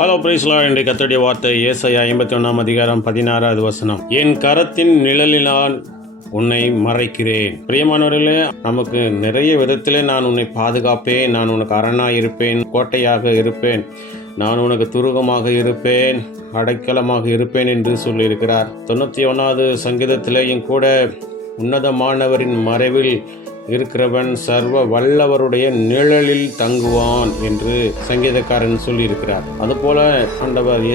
Hello பிரைஸ்லா என்ற கத்தோடைய வார்த்தை ஏசையா ஐம்பத்தி ஒன்றாம் அதிகாரம் பதினாறாவது வசனம். என் கரத்தின் நிழலினால் உன்னை மறைக்கிறேன். பிரியமானவர்களே நமக்கு நிறைய விதத்திலே நான் உன்னை பாதுகாப்பேன். நான் உனக்கு அரணாக இருப்பேன் கோட்டையாக இருப்பேன். நான் உனக்கு துருகமாக இருப்பேன் அடைக்கலமாக இருப்பேன் என்று சொல்லியிருக்கிறார். தொண்ணூற்றி ஒன்றாவது சங்கீதத்திலேயும் கூட உன்னதமானவரின் மறைவில் இருக்கிறவன் சர்வ வல்லவருடைய நிழலில் தங்குவான் என்று சங்கீதக்காரன் சொல்லியிருக்கிறார். அதுபோல ஆண்டவர்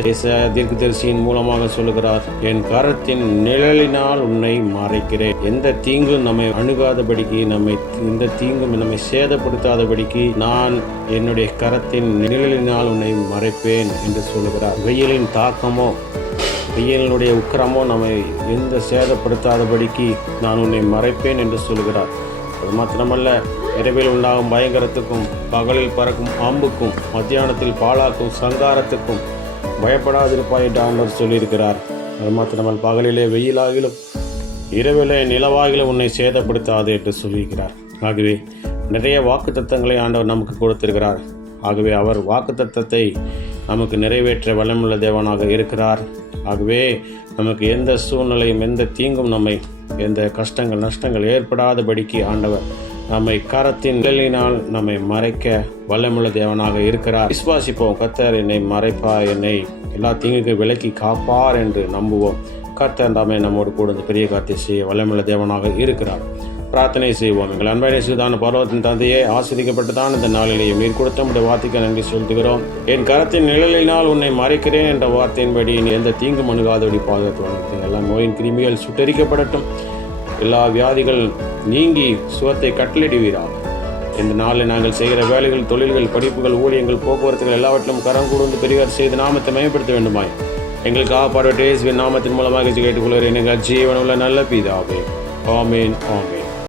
தீர்க்கதரிசியின் மூலமாக சொல்லுகிறார் என் கரத்தின் நிழலினால் உன்னை மறைக்கிறேன். எந்த தீங்கும் நம்மை அணுகாதபடிக்கு நம்மை இந்த தீங்கும் நம்மை சேதப்படுத்தாதபடிக்கு நான் என்னுடைய கரத்தின் நிழலினால் உன்னை மறைப்பேன் என்று சொல்லுகிறார். வெயிலின் தாக்கமோ வெயிலினுடைய உக்கிரமோ நம்மை எந்த சேதப்படுத்தாதபடிக்கு நான் உன்னை மறைப்பேன் என்று சொல்கிறார் அது மாத்திரமல்ல இரவில் உண்டாகும் பயங்கரத்துக்கும் பகலில் பறக்கும் பாம்புக்கும் மத்தியானத்தில் பாழாக்கும் சங்காரத்துக்கும் பயப்படாதிருப்பாய் என்று ஆண்டவர் சொல்லியிருக்கிறார். அது மாத்திரமல்ல பகலிலே வெயிலாகிலும் இரவிலே நிலவாகிலும் உன்னை சேதப்படுத்தாது என்று சொல்லியிருக்கிறார். ஆகவே நிறைய வாக்கு ஆண்டவர் நமக்கு கொடுத்திருக்கிறார். ஆகவே அவர் வாக்கு நமக்கு நிறைவேற்ற வல்லமுள்ள தேவனாக இருக்கிறார். ஆகவே நமக்கு எந்த சூழ்நிலையும் எந்த தீங்கும் நம்மை எந்த கஷ்டங்கள் நஷ்டங்கள் ஏற்படாதபடிக்கு ஆண்டவர் நம்மை கரத்தின் நிழலினால் நம்மை மறைக்க வல்லமுள்ள தேவனாக இருக்கிறார். விசுவாசிப்போம் கத்தர் என்னை மறைப்பா என்னை எல்லா தீங்குக்கு விலக்கி காப்பார் என்று நம்புவோம். கர்த்தர் தாமே நம்மோடு கூட இந்த பெரிய காரியத்தை செய்ய வல்லமுள்ள தேவனாக இருக்கிறார். பிரார்த்தனை செய்வோம். எங்கள் அன்பான செய்தான பருவத்தின் தந்தையே ஆஸ்வதிக்கப்பட்டதான் இந்த நாளிலேயே நீர் கொடுத்த உடைய வார்த்தைக்கு நன்றி செலுத்துகிறோம். என் கரத்தின் நிழலினால் உன்னை மறைக்கிறேன் என்ற வார்த்தையின்படி நீ எந்த தீங்கு மணுகாதபடி பாதுகாத்து வளர்த்தீங்க எல்லா நோயின் கிருமிகள் சுட்டரிக்கப்படட்டும். எல்லா வியாதிகள் நீங்கி சுகத்தை கட்டளிடுவீராக இந்த நாளில் நாங்கள் செய்கிற வேலைகள் தொழில்கள் படிப்புகள் ஊழியங்கள் போக்குவரத்துகள் எல்லாவற்றிலும் கரம் கூர்ந்து பெரியவர் செய்து நாமத்தை மேம்படுத்த வேண்டுமாய். எங்களுக்கு காப்பாடு டேஸ்வின் நாமத்தின் மூலமாக கேட்டுக்கொள்கிறேன். எங்கள் ஜீவனுள்ள நல்ல பீதாவே. ஆமேன் ஆமேன்.